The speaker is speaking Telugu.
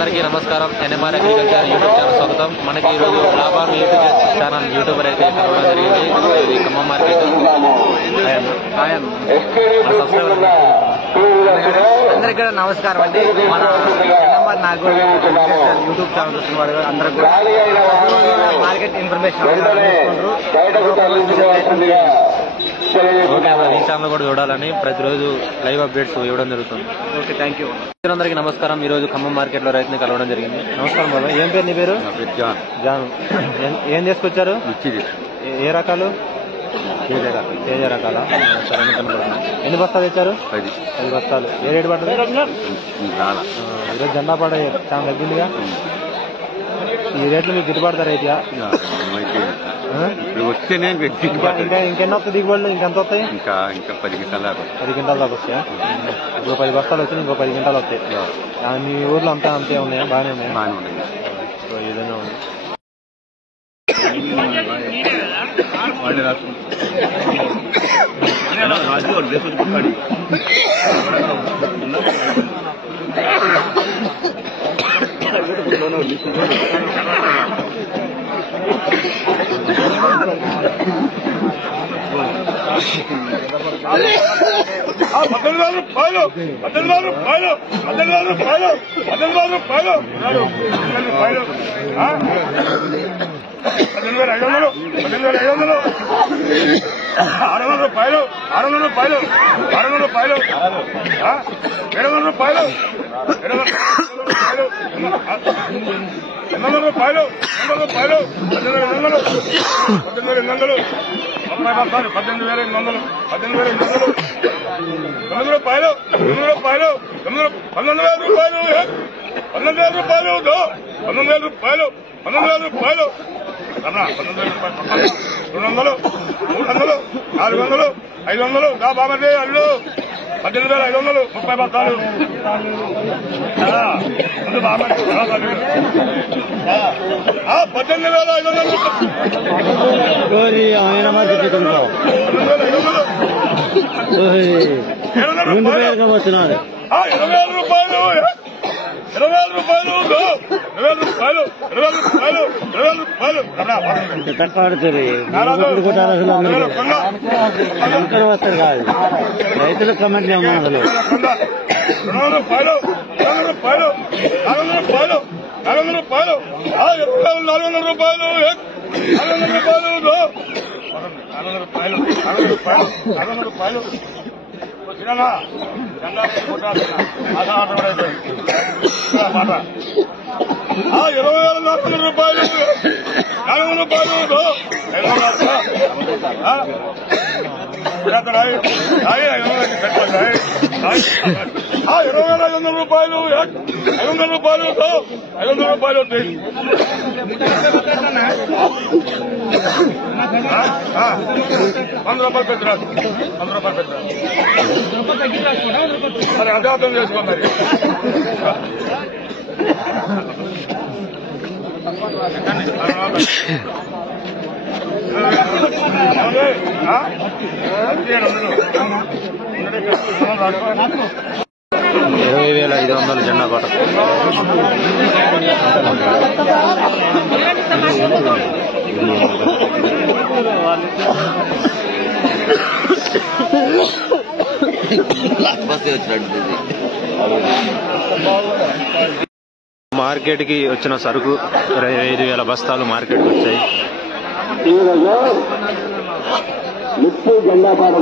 అందరికీ నమస్కారం. ఎన్ఎంఆర్ అగ్రికల్చర్ యూట్యూబ్ ఛానల్ స్వాగతం. మనకి ఈరోజు లాభం యూట్యూబ్ ఛానల్ యూట్యూబర్ అయితే కలవడం జరిగింది. ఇది ఖమ్మం మార్కెట్. మన సబ్స్క్రైబర్ అందరికీ కూడా నమస్కారం అండి. మన ఎన్ఎంఆర్ నాగూర్ యూట్యూబ్ ఛానల్ చూస్తున్న వాడు అందరూ కూడా మార్కెట్ ఇన్ఫర్మేషన్ ఓకే, ఈ ఛానల్ కూడా చూడాలని ప్రతిరోజు లైవ్ అప్డేట్స్ ఇవ్వడం జరుగుతుంది. Okay, thank you. అందరికీ నమస్కారం. ఈ రోజు ఖమ్మం మార్కెట్ లో రైతుని కలవడం జరిగింది. నమస్కారం బాబా. ఏం పేరు నీ పేరు? జాన్. ఏం చేసుకొచ్చారు? ఏ రకాలు? తేజ రకాల. సరే, ఎన్ని బస్తాలు తెచ్చారు? 10 బస్తాలు. ఏ రేటు పడుతుంది? ఈరోజు జెండా పడ చాలా తగ్గిందిగా. ఈ రేట్లు మీకు గిట్టుబాటు రైతుగా వస్తేనే ఇంకెన్ని వస్తాయి దిగుబడులు? ఇంకెంత వస్తాయి? ఇంకా 10 క్వింటాల దాకా వస్తాయా? ఇప్పుడు 10 బస్తాలు వచ్చి ఇంకో 10 క్వింటాలు వస్తాయి. మీ ఊర్లో అంతా అంతే ఉన్నాయా? బాగానే ఉన్నాయా? బాగానే ఉన్నాయి. సో ఏదైనా ఉంది. వస్తారు కాదు రైతుల కమెంట్లు ఏమన్నా అసలు 400 రూపాయలు 400 రూపాయలు 400 రూపాయలు 400 రూపాయలు 400 రూపాయలు వచ్చినా జెండా కొట్టాల్సిన మాట 20,400 రూపాయలు 400 రూపాయలు 20,500 రూపాయలు 500 రూపాయలు 500 రూపాయలు 100 రూపాయలు పెద్దరాదు 100 రూపాయలు పెద్దరాదు మరి అదే అర్థం చేసుకో. మరి $20,500 జెండా పాట. మార్కెట్ కి వచ్చిన సరుకు 5,000 బస్తాలు మార్కెట్ కి వచ్చాయి. నిప్పు జెండా పాట